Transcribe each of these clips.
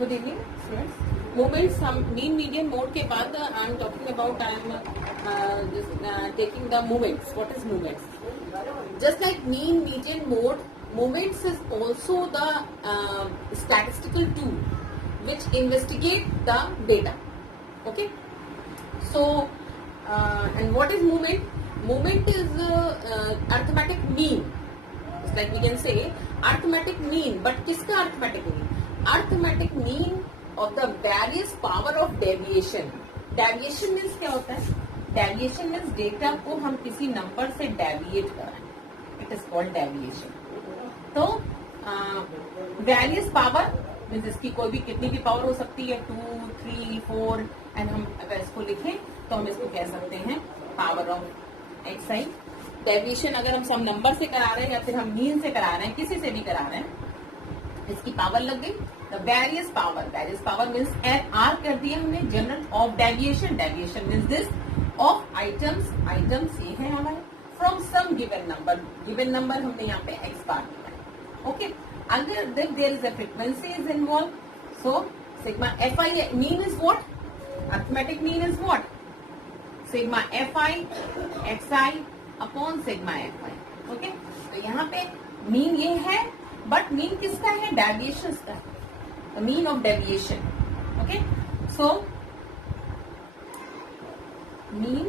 Good evening students. Moments हम mean median mode के बाद I am talking about I am taking the moments. What is moments? Just like mean median mode, moments is also the statistical tool which investigate the data. Okay, so and what is moment? Moment is arithmetic mean. It's like we can say arithmetic mean, but किसका arithmetic mean? Arithmetic mean of the various power of deviation. Deviation means क्या होता है? Deviation means data को हम किसी number से deviate कराएं. It is called deviation. तो वेरियस पावर मीन्स इसकी कोई भी कितनी भी पावर हो सकती है, 2, 3, 4 एंड हम अगर इसको लिखें तो हम इसको कह सकते हैं power of x I. Deviation अगर हम सम नंबर से करा रहे हैं या फिर हम मीन से करा रहे हैं, किसी से भी करा रहे हैं, इसकी पावर लग गई. The various power means R कर दिया हमने general of deviation. Deviation means this of items ये है हमारे फ्रॉम सम गिवन नंबर हमने यहाँ पे एक्स बार. Okay, अगर there is a frequency is involved, so sigma fi mean is what? Arithmetic mean is what? Sigma fi xi upon sigma fi. Okay, तो यहाँ पे mean ये है, but mean किसका है? Deviations का. The mean of deviation. Okay, so mean,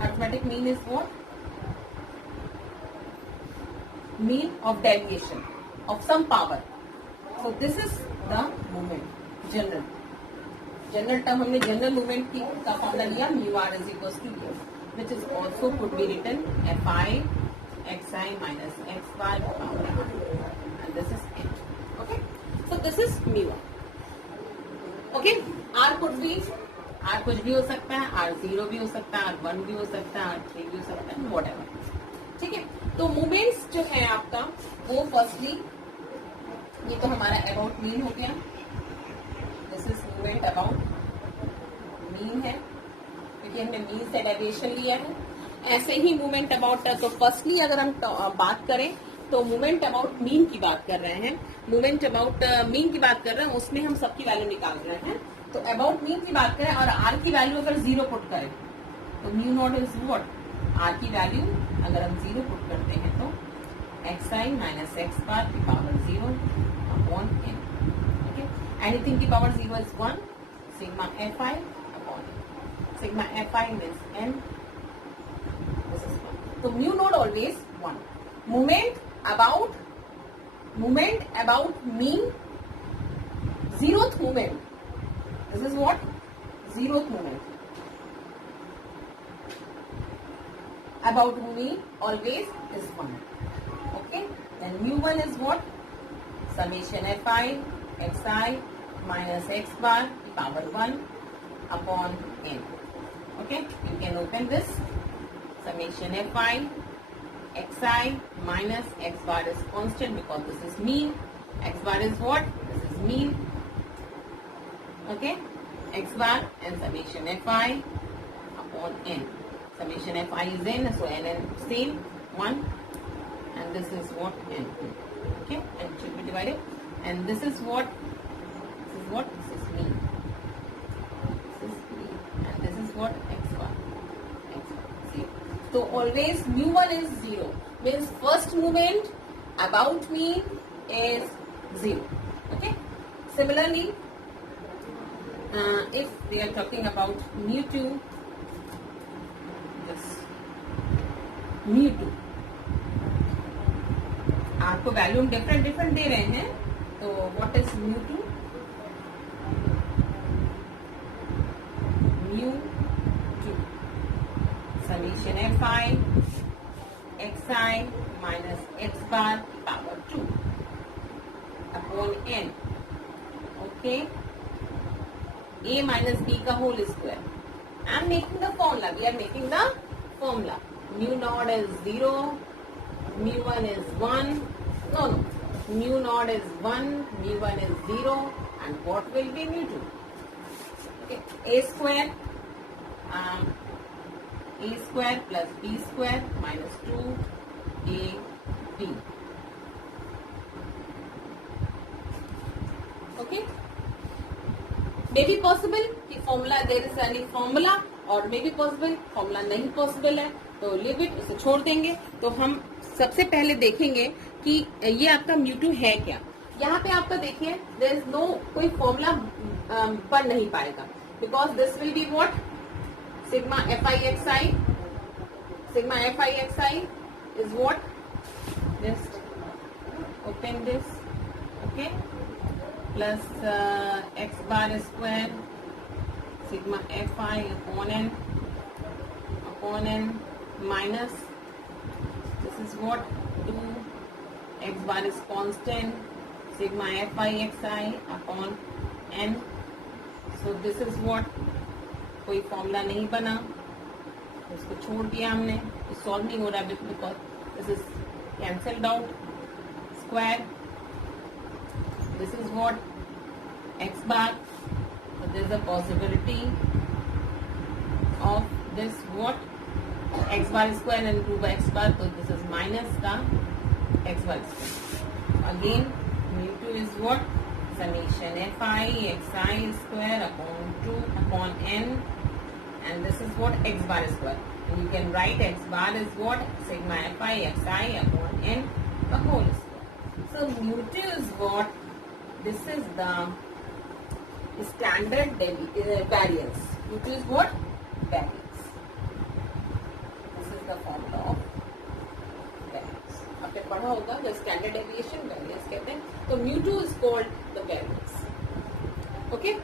arithmetic mean is what? Mean of deviation of some power. So this is the moment. General term हमने general moment की का फॉर्मूला लिया mu r is equals to u, which is also could be written fi xi minus x bar power r, and this is it. Okay, so this is mu r. Okay, r कुछ भी हो सकता है, r0 भी हो सकता है, r1 भी हो सकता है, r3 भी हो सकता है, whatever. ठीक है, तो मोमेंट्स जो है आपका वो फर्स्टली ये तो हमारा अबाउट मीन हो गया. This is movement about mean है क्योंकि हमने मीन से डेविएशन लिया है. ऐसे ही मूवमेंट अबाउट, तो फर्स्टली अगर हम बात करें तो मूवमेंट अबाउट मीन की बात कर रहे हैं. मूवमेंट अबाउट मीन की बात कर रहे हैं, उसमें हम सबकी वैल्यू निकाल रहे हैं. तो अबाउट मीन की बात करें और आर की वैल्यू अगर 0 पुट करें तो mu naught is what? R की वैल्यू अगर हम 0 पुट करते हैं तो x i minus x bar की power 0 upon n. Okay, anything की power 0 is 1. Sigma F I upon sigma F i means n. This is 1. तो mu naught always 1. Movement about mean, zeroth movement. This is what? Zeroth movement. About me always is 1. Okay, then mu1 is what? Summation fi xi minus x bar power 1 upon n. Okay, you can open this. Summation fi xi minus x bar is constant because this is mean. X bar is what? This is mean. Okay, x bar and summation fi upon n. Summation fi is n, so n same 1, and this is what? N. Okay, and it should be divided, and this is what? This is mean. This is mean, and this is what? X bar. 0. So always mu1 is 0. Means first movement about mean is 0. Okay. Similarly, if we are talking about mu2. mu2 आपको value different दे रहे हैं, तो what is mu2? mu2 summation fi xi minus x bar power 2 upon n. okay, a minus b का whole square. I am making the formula. We are making the formula. Mu naught is 0. Mu1 is 1. No. Mu naught is 1. Mu1 is 0. And what will be mu2? Okay. A square plus b square minus 2ab. Okay. May be possible कि formula there is any formula, और may be possible formula नहीं possible है, तो live it, उसे छोड़ देंगे। तो हम सबसे पहले देखेंगे कि ये आपका म्यू2 है क्या। यहाँ पे आपका देखिए देयर इज नो, कोई फॉर्मूला बन नहीं पाएगा, because this will be what, sigma F I X I, sigma F I X I is what, just open this, okay, plus X bar square sigma F I upon N minus this is what 2 x bar is constant sigma fi xi upon n, so this is what, कोई formula नहीं बना, उसको छोड़ दिया हमने, तो solve नहीं हो रहा because this is cancelled out, square this is what x bar, so there is a possibility of this what x bar square and 2 by x bar, so this is minus का x bar square. Again mu2 is what, summation fi xi square upon 2 upon n, and this is what x bar square, and you can write x bar is what, sigma fi xi upon n the whole square. So mu2 is what, this is the standard variance. mu2 is what, variance. The formula of variance आपने पढ़ा होगा, जो standard deviation variance कहते हैं, तो mu2 is called the variance. Okay,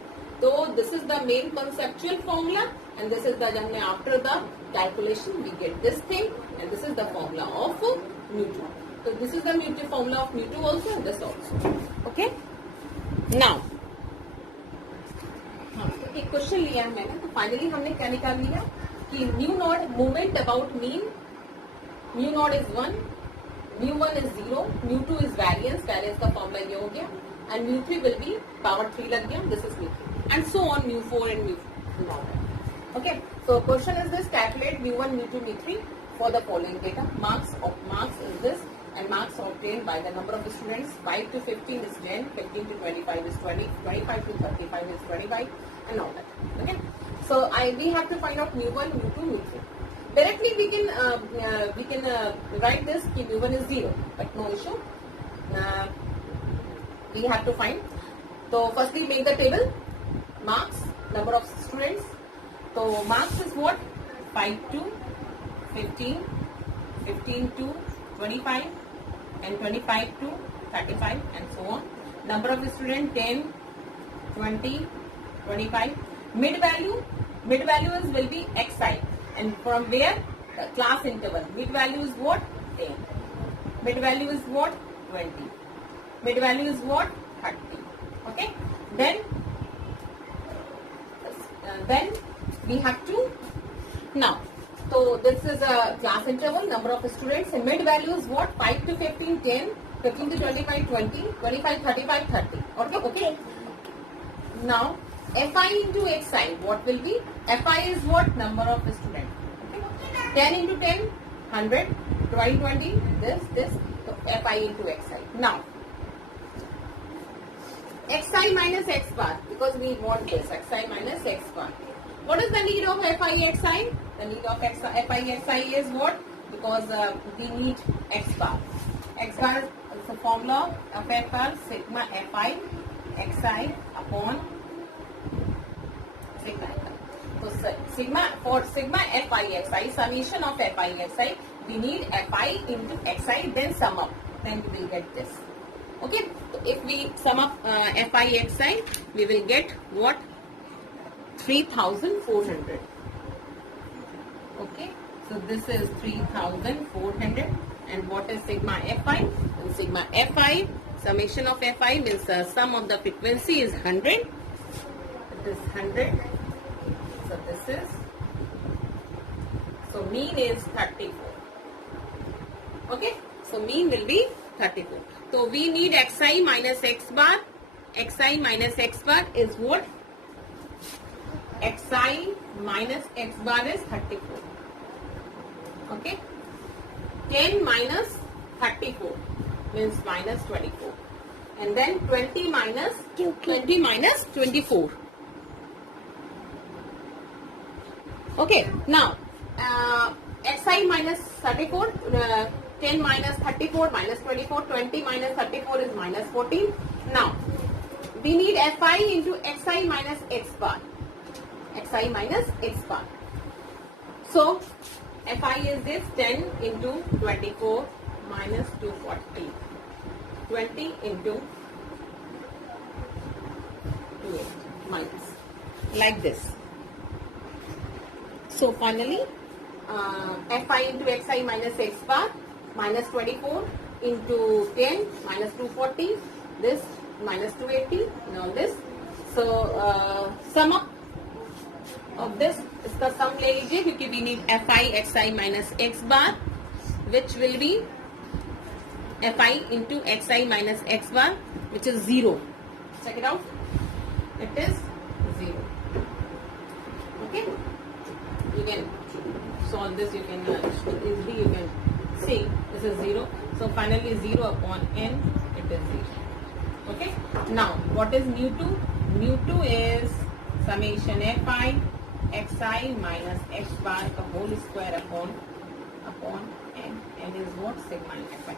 तो this is the main conceptual formula, and this is the, हमने after the calculation we get this thing, and this is the formula of mu2. So this is the mu2 formula of mu2 also, and this also. Okay, now हाँ, एक question लिया है मैंने, तो finally हमने क्या निकाल लिया कि mu naught movement about mean, mu naught is 1, म्यू1 is 0, म्यू2 is variance, variance का फॉर्मूला ये हो गया, एंड म्यू3 विल बी पावर 3 लग गया, this is म्यू3, and so on म्यू4 and mu naught. Okay, so question is this, calculate म्यू1 म्यू2 म्यू3 for the following data. Marks is this, and marks obtained by the number of students. 5 to 15 is 10, 15 to 25 is 20, 25 to 35 is 25, and all that. Okay, so we have to find out mu1, mu2, mu3. Directly we can write this कि mu1 is 0, but no issue. We have to find. So firstly make the table. Marks, number of students. So marks is what? 5 to 15, 15 to 25, and 25 to 35, and so on. Number of students 10, 20, 25. Mid value is will be xi, and from where, class interval. Mid value is what? 10. Mid value is what? 20. Mid value is what? 30. Okay. Then we have to now. So this is a class interval, number of students, and mid value is what? 5 to 15, 10, 15 to 25, 20, 25, 35, 30. Okay. Now fi into xi, what will be? Fi is what? Number of students. Okay. 10 into 10, 100, 20, this. So fi into xi. Now xi minus x bar, because we want this, xi minus x bar. What is the need of fi xi? The need of fi xi is what? Because we need x bar. X bar is the formula of f bar, sigma fi xi upon sigma fi. So sigma, for sigma fi xi, summation of fi xi, we need fi into xi, then sum up, then we will get this. Okay, so if we sum up fi xi, we will get what? 3,400. Okay, so this is 3,400, and what is sigma fi? And sigma fi, summation of fi means sum of the frequency is 100. It is 100. So this is, so mean is 34. Okay, so mean will be 34. So we need xi minus x bar. Xi minus x bar is what? Xi minus x bar is 34. Okay, 10 minus 34 means minus 24, and then 20 minus 24. Okay, now xi minus 34, 10 minus 34 minus 24, 20 minus 34 is minus 14. Now we need fi into xi minus x bar, xi minus x bar. So fi is this 10 into 24 minus 240, 20 into 280 minus, like this. So finally, fi into xi minus x bar minus 24 into 10 minus 240, this minus 280 and all this. So sum up of this, इसका sum ले लीजिए क्योंकि we need fi xi minus x bar, which will be fi into xi minus x bar, which is 0. Check it out. It is 0. Okay. You can solve this, you can easily you can see this is 0. So finally 0 upon n, it is 0. Okay. Now what is mu2? Mu2 is summation fi xi minus x bar का whole square upon n. N is what? Sigma fi.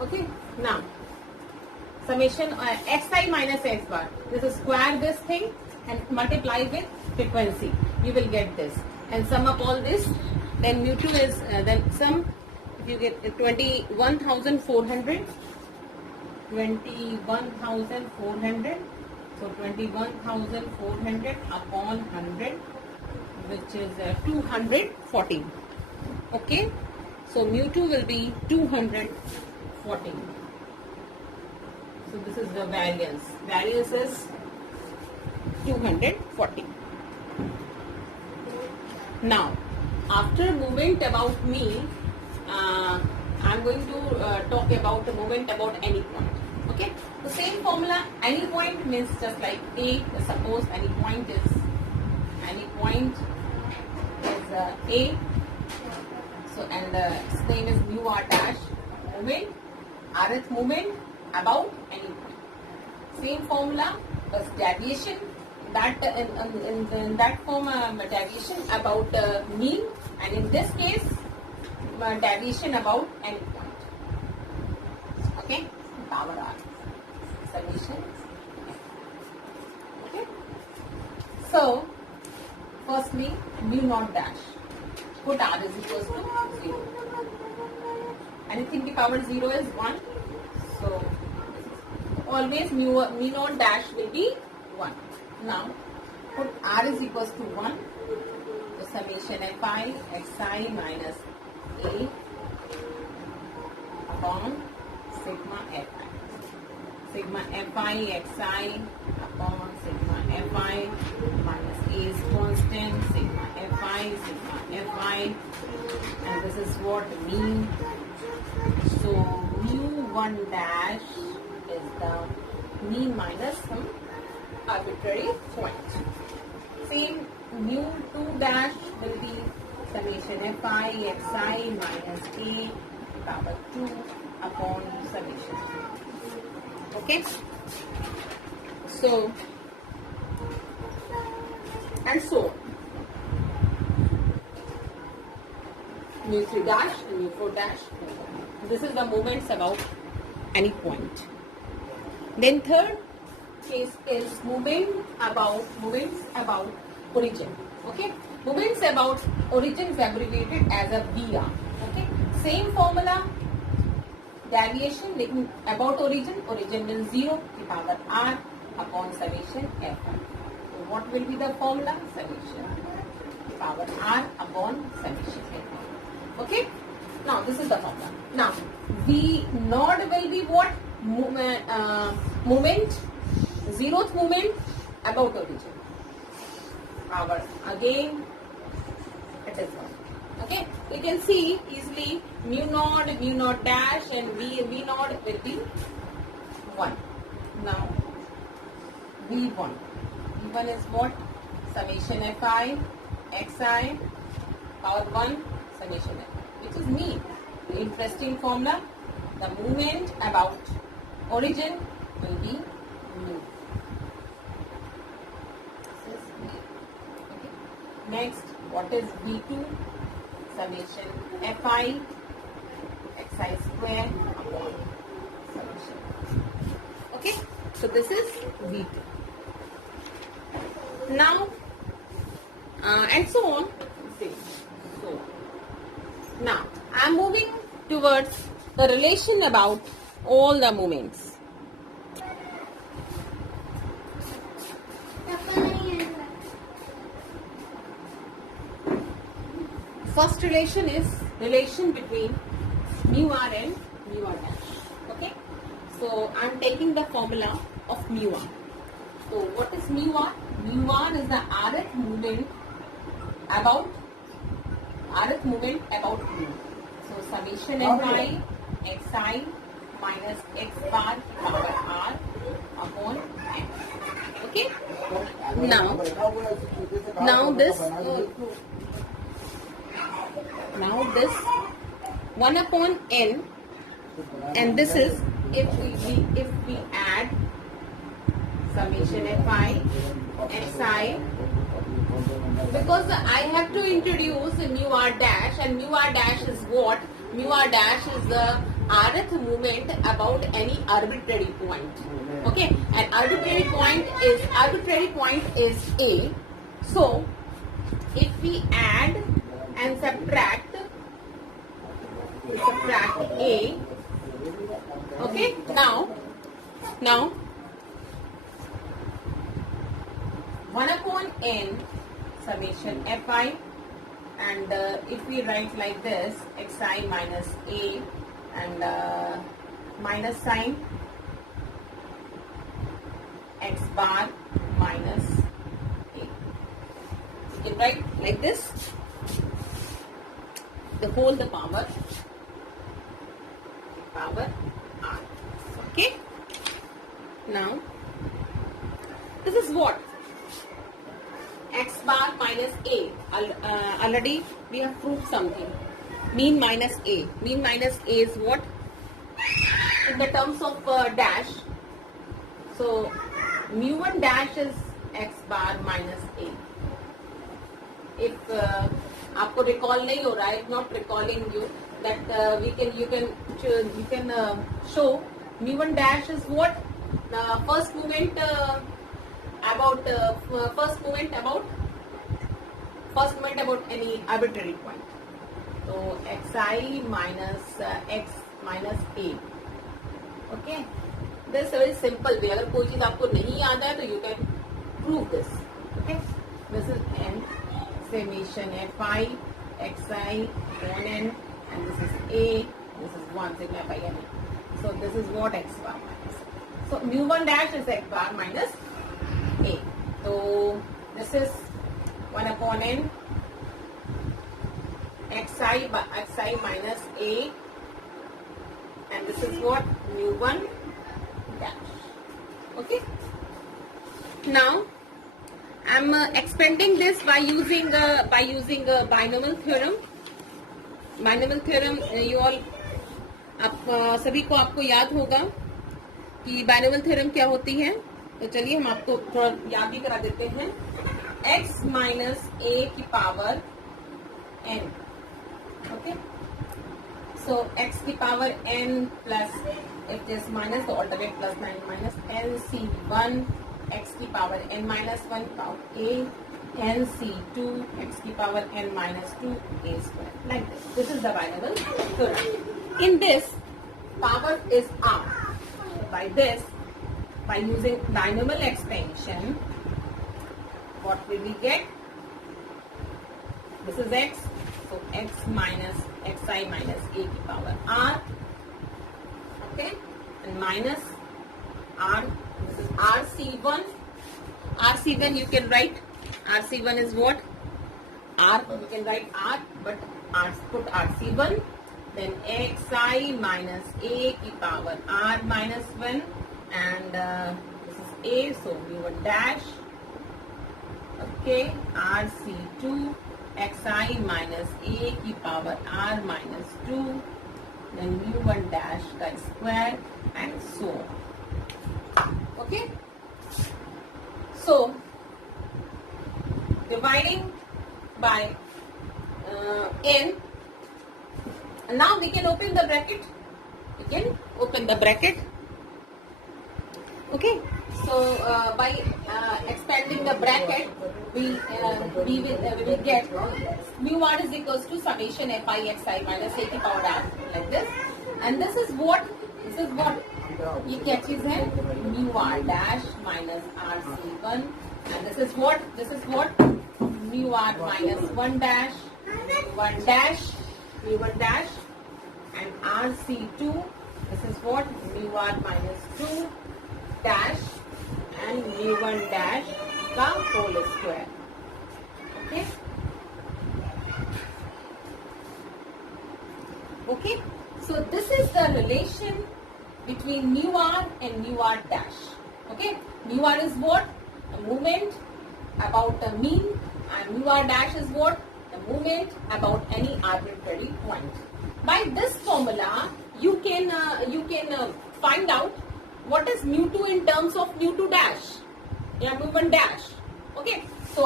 Okay. Now summation xi minus x bar. This is square this thing and multiply with frequency. You will get this and sum up all this. Then mu2 is then sum. You get 21,400. 21,400. So 21,400 upon 100, which is 214. Okay. So mu2 will be 214. So this is the variance. Variance is 240. Now, after moment about me, I'm going to talk about the moment about any point. Okay. The same formula. Any point means just like A. Suppose any point is A. So and its name is mu r dash. Moment. Rth moment about any point. Same formula, but deviation. That in that form deviation about mean, and in this case deviation about any point. Okay, power r solution. Okay, so firstly mu naught dash, put r is equals to 0. Anything the power 0 is 1, so always mu naught dash will be 1. Now put r is equals to 1. So summation fi xi minus a upon sigma fi. Sigma fi xi upon sigma fi minus a is constant. Sigma fi, and this is what mean. So mu1 dash is the mean minus some arbitrary point. Same mu2 dash will be summation fi xi minus a power 2 upon summation. Okay. So and so mu3 dash and mu4 dash. This is the moments about any point. Then third case is moments about origin. Okay, moments about origin is abbreviated as a VR. Okay, same formula. Deviation about origin means 0 to the power r upon summation f. So what will be the formula? Summation power r upon summation f. Okay. Now this is the formula. Now V node will be what? Moment, zeroth moment about origin. Power again it is 1. Okay, you can see easily mu naught dash and V naught will be 1. Now V1 is what? Summation fi xi power 1 summation f, which is mean. The interesting formula. The moment about origin will be mu. Next, what is V2? Summation Fi xi square upon summation. Okay, so this is V2. Now, and so on. So, now I am moving towards the relation about all the moments. First relation is relation between mu r and mu r dash. Okay, so I am taking the formula of mu r. So what is mu r? Mu r is the rth movement about mu. So summation Fi xi minus x bar power r upon n. Okay. Now this 1 upon n, and this is if we add summation Fi xi, because I have to introduce mu r dash, and mu r dash is what? Mu r dash is the rth movement about any arbitrary point. Okay, and arbitrary point is A. So if we add and subtract A, okay, now 1 upon n summation Fi, and if we write like this, xi minus A and minus sign x bar minus A. You can write like this, the whole power r. Okay. Now this is what? X bar minus A. Already we have proved something. Mean minus A. Mean minus A is what? In the terms of dash. So mu1 dash is x bar minus A. If आपको recall नहीं हो रहा है, if not recalling you, that you can show mu1 dash is what? The first movement about any arbitrary point. So xi minus x minus A. Okay, this is very simple way. अगर कोई चीज आपको नहीं याद है तो you can prove this. Okay, this is n summation Fi xi upon n, and this is A. This is 1 sigma by n. So this is what x bar minus. So mu1 dash is x bar minus A. So this is 1 upon n xi minus A, and this is what? mu1 dash. Okay. Now I am expanding this by using binomial theorem. Binomial theorem you all सभी को आपको याद होगा कि binomial theorem क्या होती है. तो चलिए हम आपको थोड़ा याद भी करा देते हैं. x माइनस a की पावर n. ओके, सो x की power n plus if this minus the alternate plus 9 minus nc1 x की power n minus 1 power a nc2 x की power n minus 2 a square, like this. This is the binomial theorem. In this, power is r. By this, by using binomial expansion, what will we get? This is x, so x minus xi minus a की power r. Okay, and minus r. This is rc1. rc1 you can write. rc1 is what? r. You can write r, but r put rc1. Then xi minus a की power r minus 1, and this is a, so mu1 dash. Okay, rc2 xi minus a की power r minus 2, then mu1 dash का square, and so on. Okay, so dividing by n. And now we can open the bracket. We can open the bracket. Okay. So by expanding the bracket, we will get mu r is equals to summation fi xi minus a की power r, like this. And this is what ये क्या चीज है, mu r dash minus rc1, and this is what mu r minus 1 dash mu 1 dash, and rc2, this is what mu r minus 2 dash and mu 1 dash का whole square. Okay, so this is the relation between mu r and mu r dash. Okay, mu r is what? A moment about a mean, and mu r dash is what? A moment about any arbitrary point. By this formula, you can find out what is mu2 in terms of mu2 dash, mu1 dash. Okay, so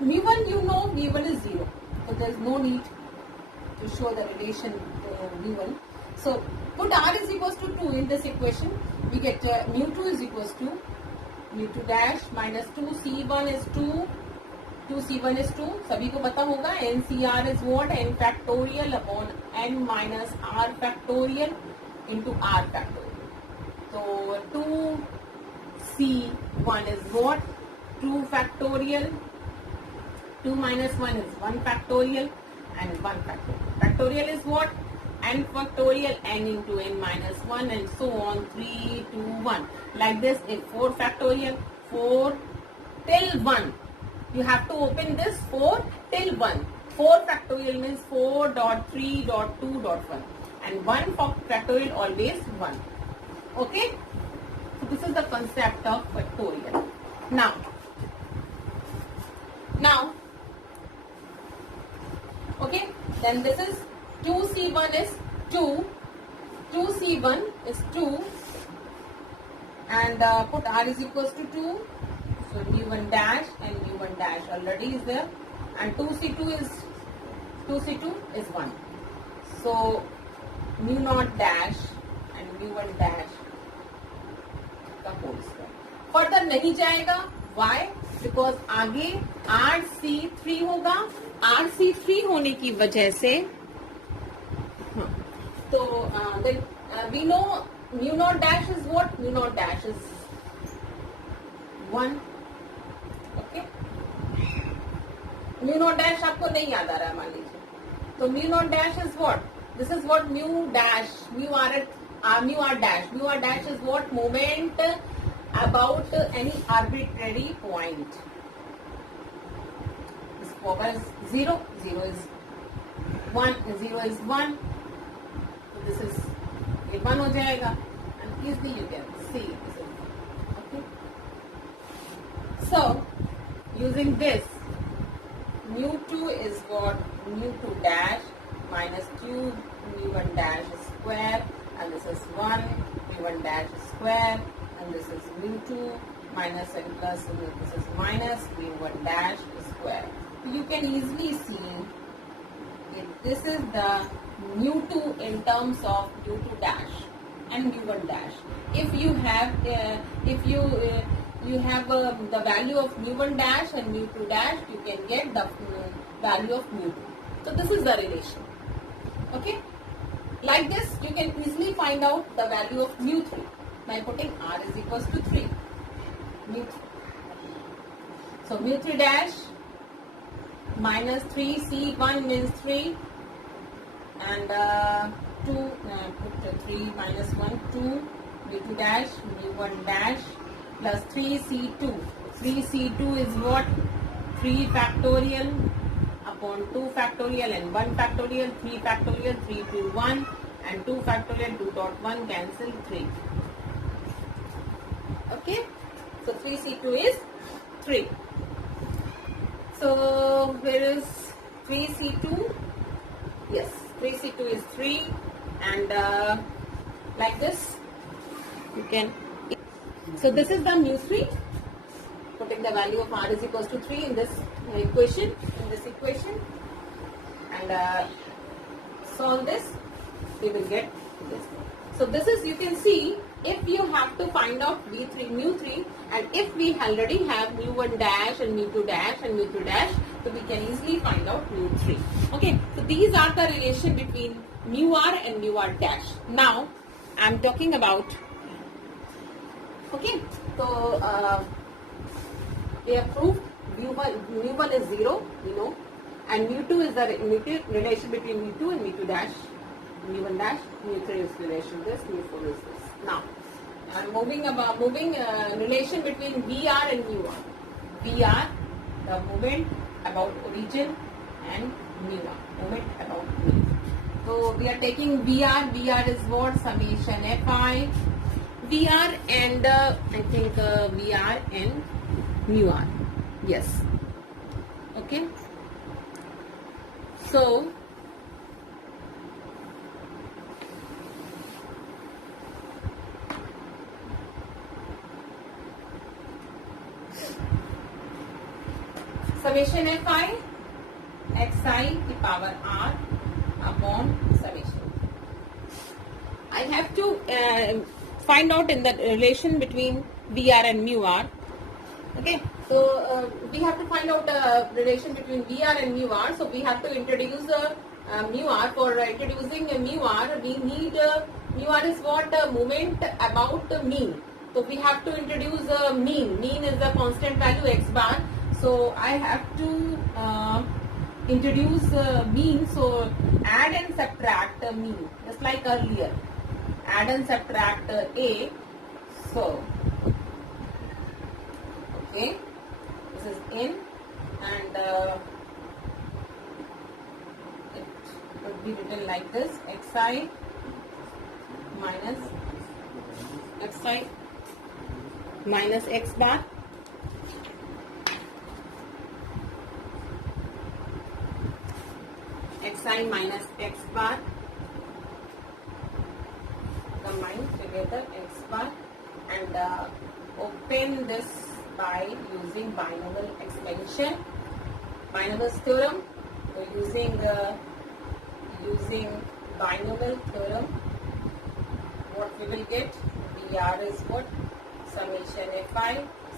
mu1, you know, mu1 is 0, so there is no need to show the relation mu1. So put r is equals to 2 in this equation. We get mu2 is equals to mu2 dash minus 2 c1 is 2 c1 is 2. सभी को पता होगा ncr is what? n factorial upon n minus r factorial into r factorial. So 2 c1 is what? 2 factorial. 2 minus 1 is 1 factorial and 1 factorial. Factorial is what? N factorial, n into n minus 1, and so on, 3, 2, 1. Like this, if 4 factorial, 4 till 1. You have to open this 4 till 1. 4 factorial means 4 dot 3 dot 2 dot 1. And 1 factorial always 1. Okay? So this is the concept of factorial. Now, okay, then this is 2c1 is 2, 2c1 is 2, and put r is equals to 2, so mu1 dash and mu1 dash already is there, and 2c2 is 1, so mu naught dash and mu1 dash का whole square. Further नहीं जाएगा, why? Because आगे rc3 होगा, rc3 होने की वजह से तो then we know mu naught dash is what? Mu naught dash is 1. Okay, mu naught dash आपको नहीं याद आ रहा है मान लीजिए, तो mu naught dash is what? This is what mu dash, mu r dash is what? Moment about any arbitrary point. This power is 0, 0 is 1, 0 is 1. So this is 1 हो जाएगा, and easily you can see this is okay. So using this, mu2 is what? Mu2 dash minus 2 mu1 dash square, and this is 1 mu1 dash square, and this is mu2 minus and plus, and this is minus mu1 dash square. So you can easily see this is the mu2 in terms of mu2 dash and mu1 dash. If you have the value of mu1 dash and mu2 dash, you can get the value of mu2. So this is the relation. Okay, like this you can easily find out the value of mu3 by putting r is equals to 3. Mu3. So mu3 dash minus 3 c1 means 3, and 2 put 3 minus 1 2 mu2 dash mu1 dash plus 3 c2. 3 c2 is what? 3 factorial upon 2 factorial and 1 factorial, 3 factorial, 3 to 1, and 2 factorial, 2 dot 1 cancel 3. Okay, so 3c2 is 3. So where is 3c2? Yes, 3c2 is 3, and like this you can. So this is the mu3, putting the value of r is equals to 3 in this equation, and solve this, we will get this. So this is, you can see, if you have to find out v3, mu3, and if we already have mu1 dash and mu2 dash and mu3 dash, so we can easily find out mu3. Okay, so these are the relation between mu r and mu r dash. Now, I am talking about, okay, so we have proved mu1 is 0, you know, and mu2 is the relation between mu2 and mu2 dash, mu1 dash, mu3 is relation this, mu4 is this. Now, moving relation between VR and mu r. VR, the moment about origin, and mu r, moment about mean. So we are taking VR. VR is what? Summation Fi. VR and I think VR and mu r. Yes. Okay. So summation Fi xi की power r upon summation. I have to find out in the relation between VR and mu r. Okay, so we have to find out the relation between VR and mu r. So we have to introduce mu r. For introducing mu r, we need mu r is what? Moment about mean. So we have to introduce mean. Mean is the constant value x bar. So I have to introduce mean. So add and subtract mean, just like earlier. Add and subtract a. So okay, this is in, and it would be written like this: xi minus x bar xi minus x bar, combine together x bar, and open this by using binomial expansion, binomial theorem. So using binomial theorem, what we will get? VR is what? Summation Fi,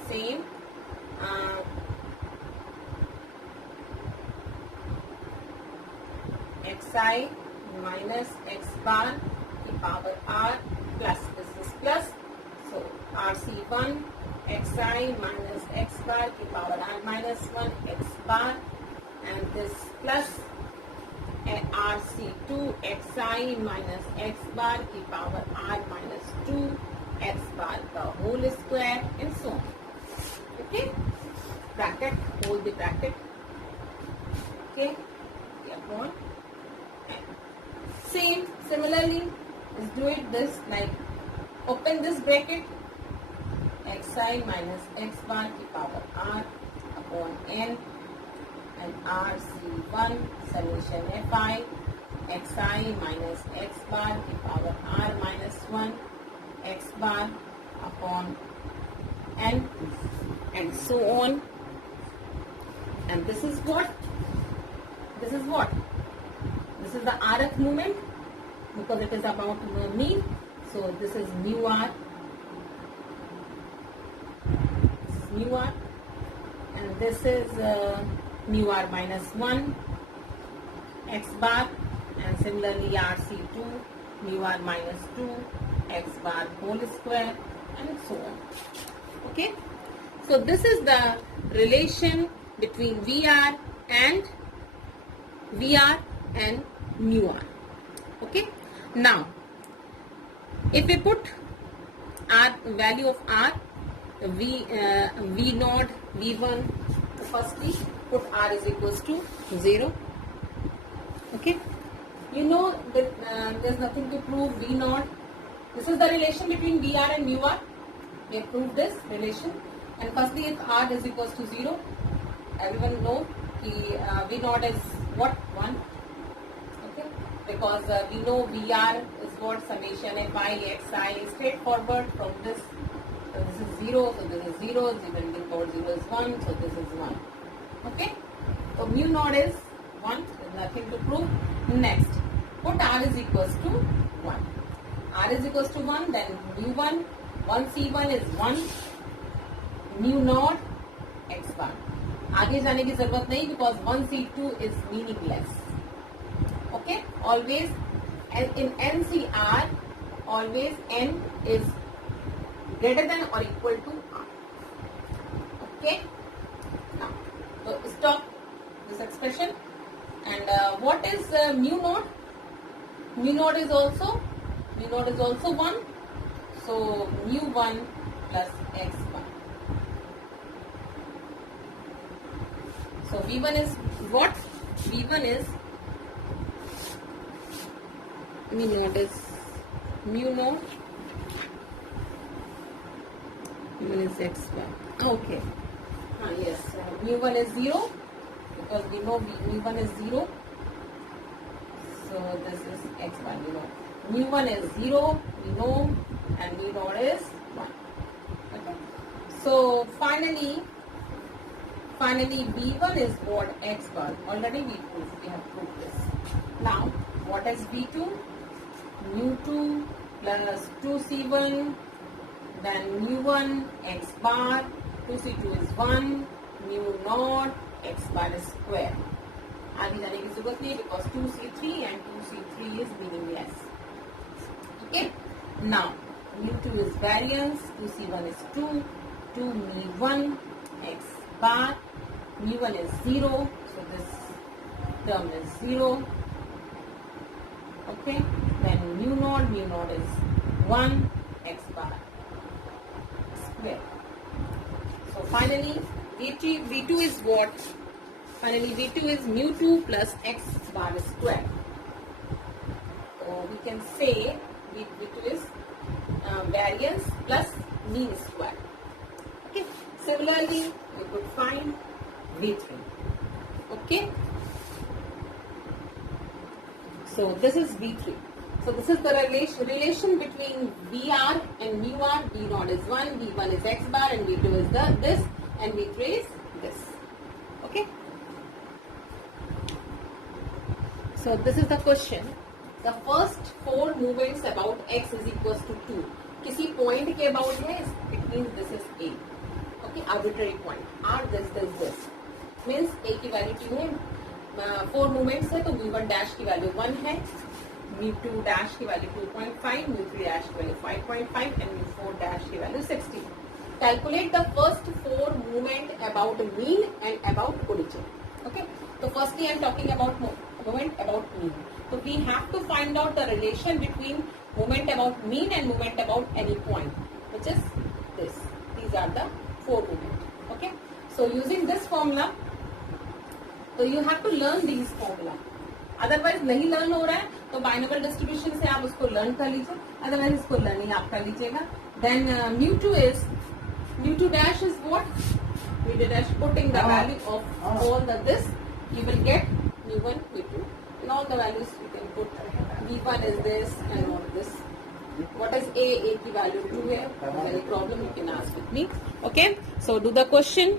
same. Xi minus x bar की power r plus, this is plus, so rc1 xi minus x bar की power r minus 1 x bar, and this plus rc2 xi minus x bar की power r minus 2 x bar the whole square, and so on. Okay, bracket, hold the bracket. Okay, upon. Same, similarly, let's do it this, like open this bracket, xi minus x bar की power r upon n, and rc1 summation fi xi minus x bar की power r minus 1 x bar upon n, and so on. And this is what? This is what? This is the RF movement, because it is about mean. So this is mu r. This is mu r, and this is mu r minus 1 x bar, and similarly rc2 mu r minus 2 x bar whole square, and so on. Okay, so this is the relation between VR and mu r. Okay, now if we put r value of r, v naught, v1, firstly put r is equals to 0. Okay, you know that there's nothing to prove. V naught, this is the relation between VR and mu r. We have proved this relation, and firstly if r is equals to 0, everyone know v naught is what? 1. Okay, because we know VR is what? Summation fi xi, straightforward from this. So this is 0, so this is 0, even before 0 is 1, so this is 1. Okay, so mu naught is 1, there's nothing to prove. Next, put r is equals to 1. R is equals to 1, then mu 1, 1c1 is 1, mu naught x bar. आगे जाने की जरूरत नहीं, because 1c2 is meaningless. Okay, always in NCR, always n is greater than or equal to r. Okay, now so stop this expression. And what is mu naught? Mu naught is also 1, so mu 1 plus x bar. So V1 is what? V1 is mu naught is x bar. Okay. Yes. Mu1 is 0, because we know mu1 is 0. So this is x bar. We know mu1 is 0. We know, and mu naught is 1. Okay. So finally V1 is what? X bar. Already we have proved this. Now what is V2? Mu2 plus 2c1, then mu1 x bar, 2c2 is 1, mu naught x bar is square. आगे जाने की जरूरत नहीं, because 2c3 and 2c3 is meaningless. Okay. Now mu2 is variance, 2c1 is 2, 2 mu1 x bar, mu1 is 0, so this term is 0. Okay, then mu naught is 1 x bar square. So finally V2 is what? Finally V2 is mu2 plus x bar square. So we can say V2 is variance plus mean square. Okay, similarly we could find V3. Okay, so this is V3. So this is the relation between VR and mu r. V naught is 1, V1 is x bar, and V2 is this, and V3 is this. Okay. So this is the question. The first 4 movements about x is equals to 2. किसी point के about है, it means this is A. Okay, arbitrary point. R this. Means A की value 2 है. 4 movements है, तो V1 dash की value 1 है, mu2 dash की value 2.5, mu3 dash की value 5.5, and mu4 dash की value 60. Calculate the first 4 movement about mean and about origin. Okay, so firstly I am talking about movement about mean. So we have to find out the relation between movement about mean and movement about any point, which is this. These are the 4 movements. Okay, so using this formula, so you have to learn these formula. Otherwise नहीं learn हो रहा है, तो binomial distribution से आप उसको learn कर लीजिए. Otherwise इसको learning आप कर लीजिएगा. Then mu2 dash is what? mu2 dash, putting the value of all this, you will get mu1, mu2, and all the values you can put. v1 is this and all this. What is A? A की value 2 है. Any problem you can ask with me. Okay, so do the question.